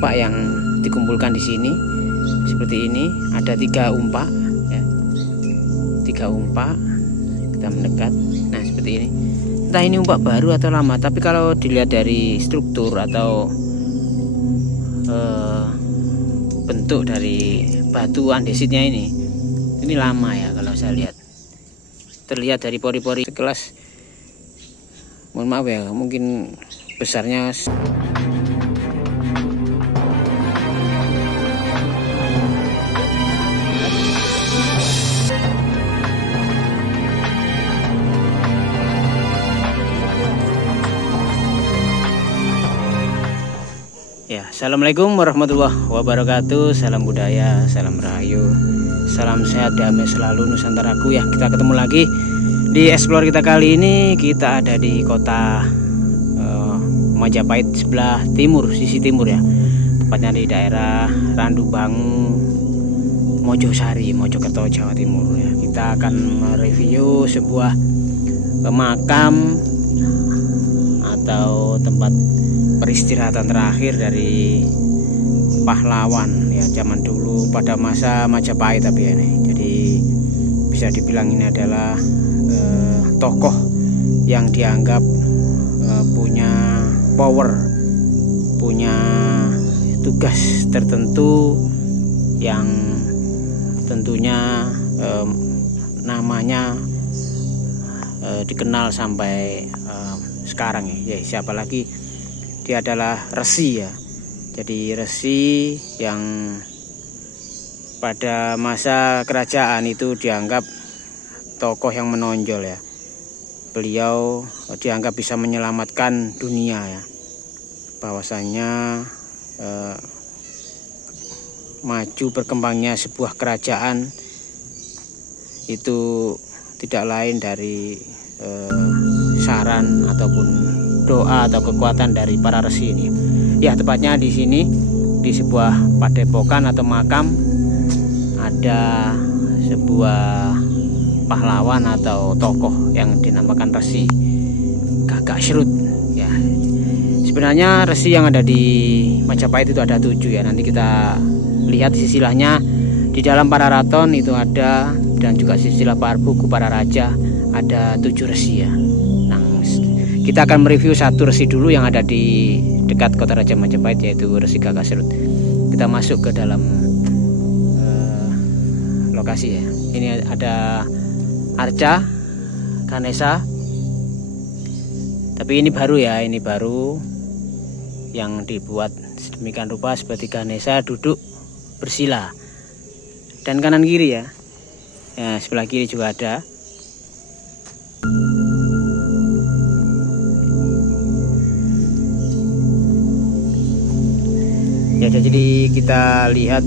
umpak yang dikumpulkan di sini seperti ini. Ada 3 umpak ya. 3 umpak, kita mendekat. Nah seperti ini. Entah ini umpak baru atau lama, tapi kalau dilihat dari struktur atau bentuk dari batu andesitnya ini lama ya. Kalau saya lihat terlihat dari pori-pori sekelas, mohon maaf ya, mungkin besarnya ya. Assalamualaikum warahmatullahi wabarakatuh. Salam budaya, salam rahayu, salam sehat, damai selalu Nusantaraku ya. Kita ketemu lagi di explore kita kali ini. Kita ada di kota Majapahit sebelah timur, sisi timur ya. Tepatnya di daerah Randubangu, Mojosari, Mojokerto, Jawa Timur ya. Kita akan mereview sebuah makam atau tempat peristirahatan terakhir dari pahlawan ya zaman dulu pada masa Majapahit. Tapi ya nih, jadi bisa dibilang ini adalah tokoh yang dianggap punya power, punya tugas tertentu yang tentunya namanya dikenal sampai sekarang ya. Siapa lagi? Dia adalah resi ya. Jadi resi yang pada masa kerajaan itu dianggap tokoh yang menonjol ya. Beliau dianggap bisa menyelamatkan dunia ya. Bahwasanya maju berkembangnya sebuah kerajaan itu tidak lain dari saran ataupun doa atau kekuatan dari para resi ini. Ya, tepatnya di sini di sebuah padepokan atau makam ada sebuah pahlawan atau tokoh yang dinamakan Resi Gagak Srut ya. Sebenarnya resi yang ada di Majapahit itu ada 7 ya. Nanti kita lihat silsilahnya di dalam Pararaton itu ada, dan juga silsilah Parbuku para raja ada 7 resi ya. Kita akan mereview satu resi dulu yang ada di dekat kota Raja Majapahit, yaitu Resi Gagak Srut. Kita masuk ke dalam lokasi ya. Ini ada arca Ganesha. Tapi ini baru ya, ini baru yang dibuat sedemikian rupa seperti Ganesha duduk bersila. Dan kanan kiri ya. Ya, sebelah kiri juga ada. Ya, jadi kita lihat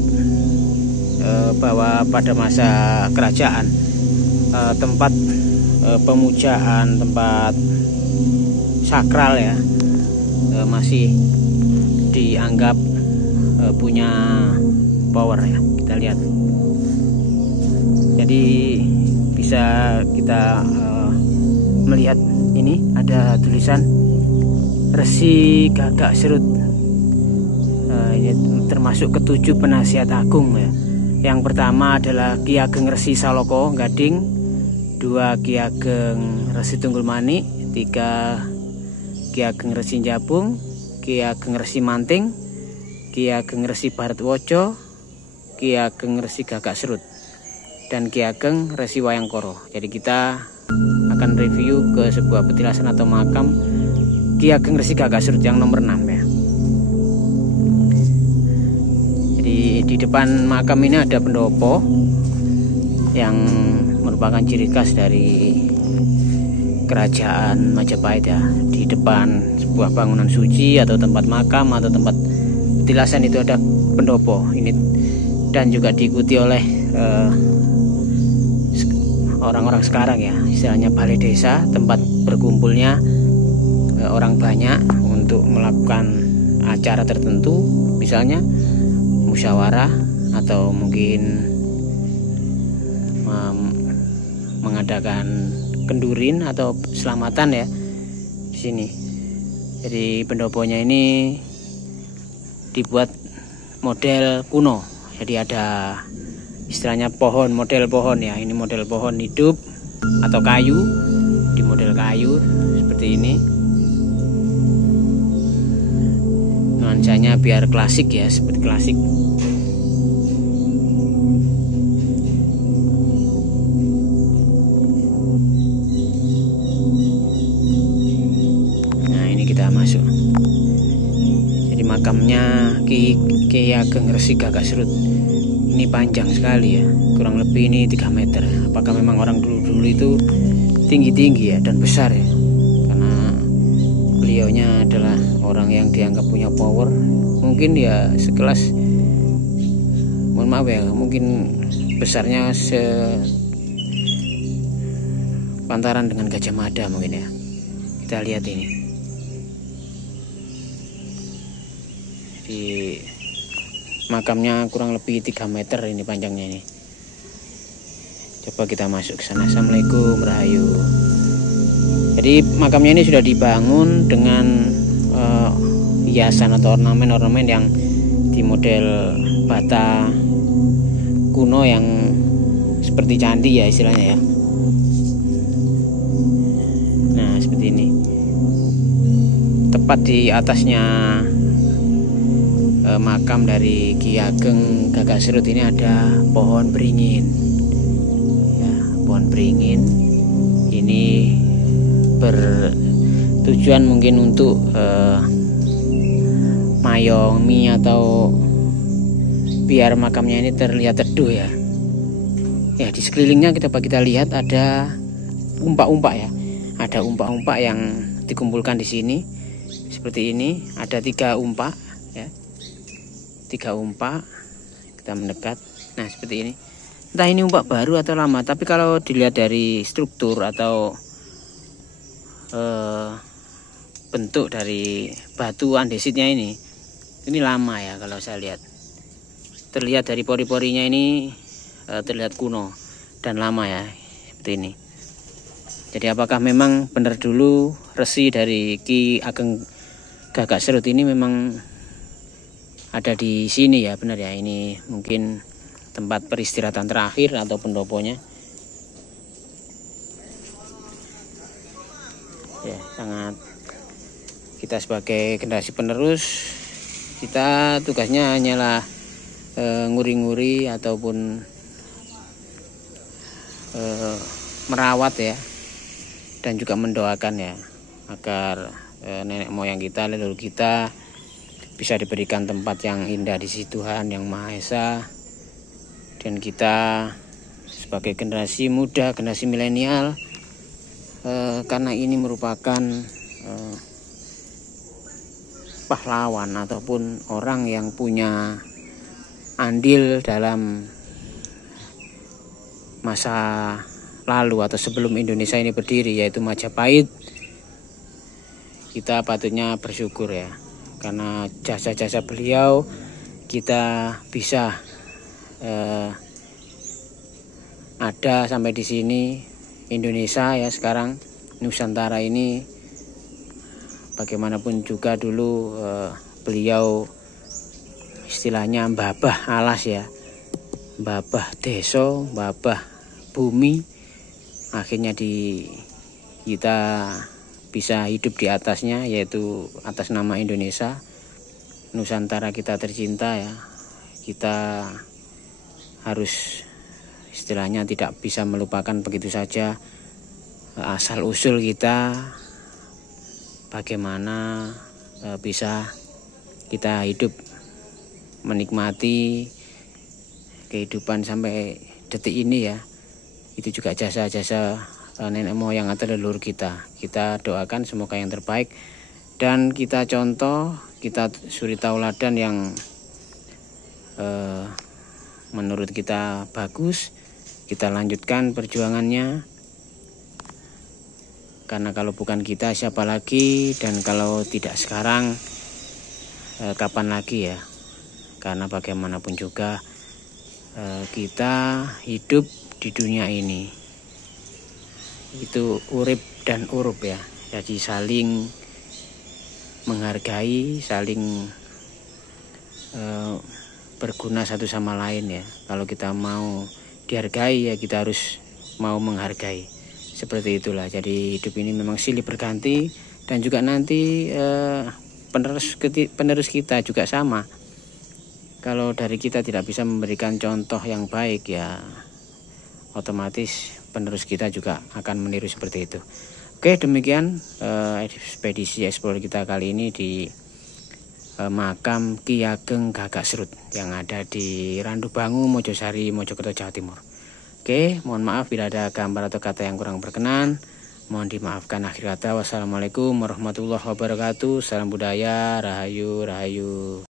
bahwa pada masa kerajaan tempat pemujaan, tempat sakral ya masih dianggap punya power ya. Kita lihat. Jadi bisa kita melihat ini ada tulisan Resi Gagak Srut. Ini termasuk ke-7 penasihat agung ya. Yang pertama adalah Ki Ageng Resi Saloko Gading, 2 Ki Ageng Resi Tunggul Mani, 3 Ki Ageng Resi Japung, Ki Ageng Resi Manting, Ki Ageng Resi Bharatwaja, Ki Ageng Resi Gagak Srut, dan Ki Ageng Resi Wayangkara. Jadi kita akan review ke sebuah petilasan atau makam Ki Ageng Resi Gagak Srut yang nomor 6 ya. Di depan makam ini ada pendopo yang merupakan ciri khas dari kerajaan Majapahit ya. Di depan sebuah bangunan suci atau tempat makam atau tempat petilasan itu ada pendopo ini, dan juga diikuti oleh orang-orang sekarang ya, istilahnya balai desa, tempat berkumpulnya orang banyak untuk melakukan acara tertentu, misalnya musyawarah atau mungkin mengadakan kendurin atau selamatan ya di sini. Jadi pendoponya ini dibuat model kuno. Jadi ada istilahnya pohon, model pohon ya. Ini model pohon hidup atau kayu, di model kayu seperti ini. Nuansanya biar klasik ya, seperti klasik. Nah, ini kita masuk. Jadi makamnya Ki Ageng Resi Gagak Serut ini panjang sekali ya, kurang lebih ini 3 meter. Apakah memang orang dulu itu tinggi-tinggi ya dan besar ya, karena beliaunya adalah orang yang dianggap punya power. Mungkin ya sekelas, mohon maaf ya, mungkin besarnya sepantaran dengan Gajah Mada mungkin ya. Kita lihat ini di makamnya kurang lebih 3 meter ini panjangnya ini. Coba kita masuk ke sana. Assalamualaikum, Rahayu. Jadi makamnya ini sudah dibangun dengan hiasan atau ornamen-ornamen yang di model bata kuno yang seperti candi ya istilahnya ya. Nah, seperti ini. Tepat di atasnya makam dari Ki Ageng Gagak Serut ini ada pohon beringin ya, pohon beringin ini bertujuan mungkin untuk mayomi atau biar makamnya ini terlihat teduh ya. Ya, di sekelilingnya kita lihat ada umpak-umpak ya, ada umpak-umpak yang dikumpulkan di sini seperti ini. Ada 3 umpak ya, 3 umpak. Kita mendekat. Nah, seperti ini. Entah ini umpak baru atau lama, tapi kalau dilihat dari struktur atau bentuk dari batu andesitnya ini lama ya. Kalau saya lihat, terlihat dari pori-porinya ini terlihat kuno dan lama ya, seperti ini. Jadi apakah memang benar dulu resi dari Ki Ageng Gagak Serut ini memang ada di sini ya, benar ya. Ini mungkin tempat peristirahatan terakhir atau pendoponya. Ya, sangat, kita sebagai generasi penerus, kita tugasnya hanyalah nguri-nguri ataupun merawat ya, dan juga mendoakan ya, agar nenek moyang kita, leluhur kita bisa diberikan tempat yang indah di sisi Tuhan Yang Maha Esa. Dan kita sebagai generasi muda, generasi milenial, karena ini merupakan pahlawan ataupun orang yang punya andil dalam masa lalu atau sebelum Indonesia ini berdiri, yaitu Majapahit. Kita patutnya bersyukur ya, karena jasa-jasa beliau kita bisa ada sampai di sini. Indonesia ya sekarang, Nusantara ini bagaimanapun juga dulu beliau istilahnya babah alas ya, babah deso, babah bumi. Akhirnya kita bisa hidup di atasnya, yaitu atas nama Indonesia, Nusantara kita tercinta ya. Kita harus istilahnya tidak bisa melupakan begitu saja asal usul kita, bagaimana bisa kita hidup menikmati kehidupan sampai detik ini ya. Itu juga jasa-jasa nenek moyang atau leluhur kita. Kita doakan semoga yang terbaik, dan kita contoh, kita suri tauladan yang menurut kita bagus. Kita lanjutkan perjuangannya, karena kalau bukan kita siapa lagi, dan kalau tidak sekarang kapan lagi ya. Karena bagaimanapun juga kita hidup di dunia ini itu urip dan urup ya. Jadi saling menghargai, saling berguna satu sama lain ya. Kalau kita mau dihargai ya kita harus mau menghargai. Seperti itulah. Jadi hidup ini memang silih berganti, dan juga nanti penerus kita juga sama. Kalau dari kita tidak bisa memberikan contoh yang baik ya otomatis penerus kita juga akan meniru seperti itu. Oke, demikian ekspedisi explore kita kali ini di makam Ki Ageng Gagak Serut yang ada di Randubangu, Mojosari, Mojokerto, Jawa Timur. Oke, mohon maaf bila ada gambar atau kata yang kurang berkenan. Mohon dimaafkan. Akhir kata, wassalamualaikum warahmatullahi wabarakatuh. Salam budaya, rahayu, rahayu.